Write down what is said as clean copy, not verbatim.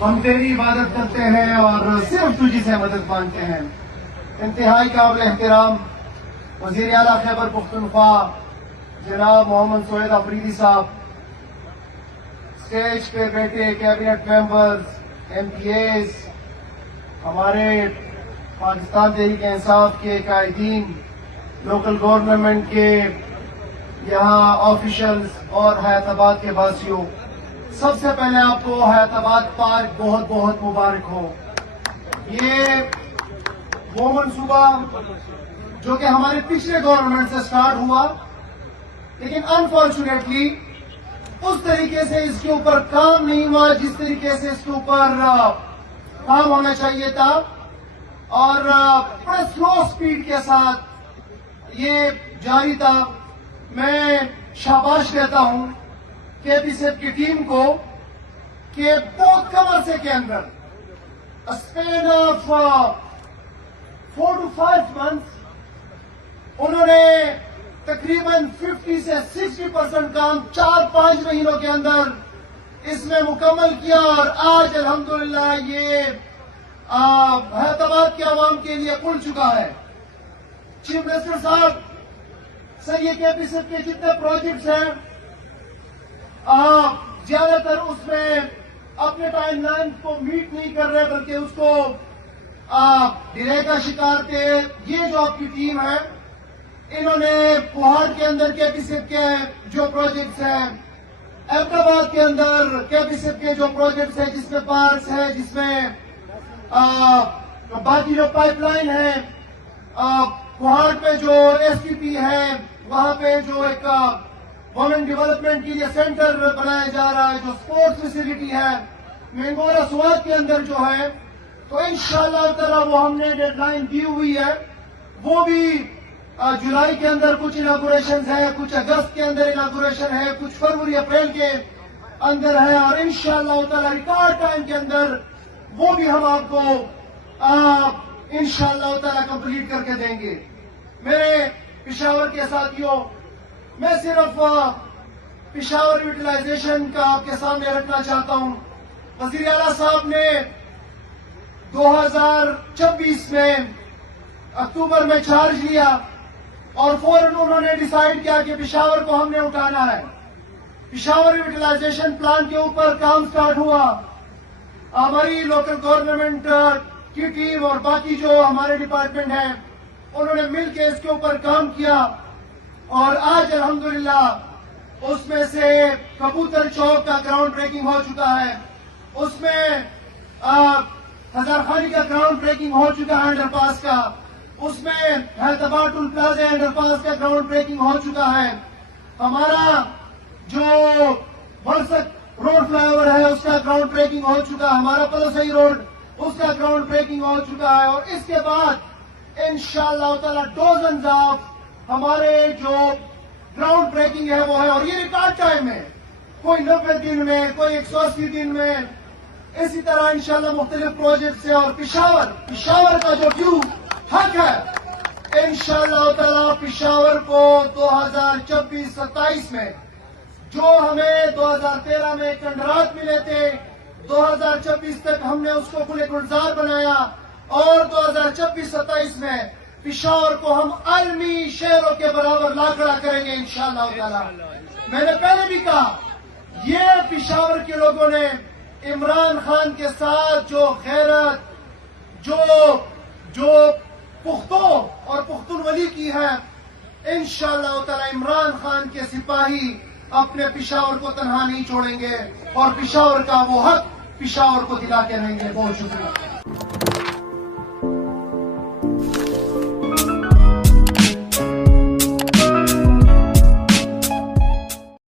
ہم تیری عبادت کرتے ہیں اور صرف تجھی سے مدد مانگتے ہیں۔ انتہائی قابل احترام وزیر اعلیٰ خیبر پختونخوا جناب محمد سہیل افریدی صاحب، اسٹیج پہ بیٹھے cabinet members, M P As, ہمارے پاکستان تحریک انصاف کے قائدین، لوکل گورنمنٹ کے یہاں آفیشلز اور حیات آباد کے باسیوں، سب سے پہلے آپ کو حیات آباد پارک بہت بہت مبارک ہو۔ یہ وہ منصوبہ جو کہ ہمارے پچھلے گورنمنٹ سے سٹارٹ ہوا، لیکن انفارچونیٹلی اس طریقے سے اس کے اوپر کام نہیں ہوا جس طریقے سے اس کے اوپر کام ہونا چاہیے تھا، اور بڑے سلو سپیڈ کے ساتھ یہ جاری تھا۔ میں شاباش دیتا ہوں کے پی سیپ کی ٹیم کو کہ بہت کم عرصے کے اندر اسپین آف 4 to 5 months انہوں نے تقریباً 50 سے 60% کام 4-5 مہینوں کے اندر اس میں مکمل کیا، اور آج الحمدللہ یہ حیات آباد کے عوام کے لیے کھل چکا ہے۔ چیف منسٹر صاحب، سر یہ کے پی سیپ کے جتنے پروجیکٹس ہیں زیادہ تر اس میں اپنے ٹائم لائن کو میٹ نہیں کر رہے، بلکہ اس کو ڈیلے کا شکار تھے۔ یہ جو آپ کی ٹیم ہے، انہوں نے پہاڑ کے اندر کے پی سیپ کے جو پروجیکٹس ہیں، احمدآباد کے اندر کے پی سیپ کے جو پروجیکٹس ہیں جس میں پارکس ہے، جس میں باقی جو پائپ لائن ہے، پہاڑ پہ جو ایس ٹی پی ہے، وہاں پہ جو ایک وومن ڈیولپمنٹ کے لیے سینٹر بنایا جا رہا ہے، جو سپورٹس فیسلٹی ہے، مینگورا سوات کے اندر جو ہے، تو انشاءاللہ تعالی وہ ہم نے ڈیڈ لائن دی ہوئی ہے، وہ بھی جولائی کے اندر کچھ اناگوریشن ہے، کچھ اگست کے اندر اناگوریشن ہے، کچھ فروری اپریل کے اندر ہے، اور انشاءاللہ تعالی ریکارڈ ٹائم کے اندر وہ بھی ہم آپ کو انشاءاللہ تعالی کمپلیٹ کر کے دیں گے۔ میرے پشاور کے ساتھیوں، میں صرف پشاور یوٹیلائزیشن کا آپ کے سامنے رکھنا چاہتا ہوں۔ وزیر اعلیٰ صاحب نے 2026 میں اکتوبر میں چارج لیا، اور فوراً انہوں نے ڈیسائیڈ کیا کہ پشاور کو ہم نے اٹھانا ہے۔ پشاور یوٹیلائزیشن پلان کے اوپر کام سٹارٹ ہوا۔ ہماری لوکل گورنمنٹ کی ٹیم اور باقی جو ہمارے ڈپارٹمنٹ ہیں، انہوں نے مل کے اس کے اوپر کام کیا، اور آج الحمدللہ اس میں سے کبوتر چوک کا گراؤنڈ بریکنگ ہو چکا ہے، اس میں ہزار خانی کا گراؤنڈ بریکنگ ہو چکا ہے انڈر پاس کا، اس میں حیات آباد ٹول پلازا انڈر پاس کا گراؤنڈ بریکنگ ہو چکا ہے، ہمارا جو برسک روڈ فلائی اوور ہے اس کا گراؤنڈ بریکنگ ہو چکا ہے، ہمارا پلوسئی روڈ اس کا گراؤنڈ بریکنگ ہو چکا ہے، اور اس کے بعد انشاءاللہ تعالی ڈوزنز آف ہمارے جو گراؤنڈ بریکنگ ہے وہ ہے، اور یہ ریکارڈ ٹائم ہے، کوئی 90 دن میں، کوئی 180 دن میں، اسی طرح انشاءاللہ مختلف پروجیکٹس ہیں، اور پشاور کا جو ڈیو حق ہے، انشاءاللہ تعالی پشاور کو 2026-27 میں جو ہمیں 2013 میں کنڈرات ملے تھے، 2026 تک ہم نے اس کو کھلے گلزار بنایا، اور 2026-27 میں پشاور کو ہم عالمی شہروں کے برابر لا کھڑا کریں گے انشاءاللہ تعالی۔ میں نے پہلے بھی کہا، یہ پشاور کے لوگوں نے عمران خان کے ساتھ جو غیرت، جو پختوں اور پختونولی کی ہے، انشاءاللہ تعالی عمران خان کے سپاہی اپنے پشاور کو تنہا نہیں چھوڑیں گے، اور پشاور کا وہ حق پشاور کو دلا کے رہیں گے۔ بہت شکریہ۔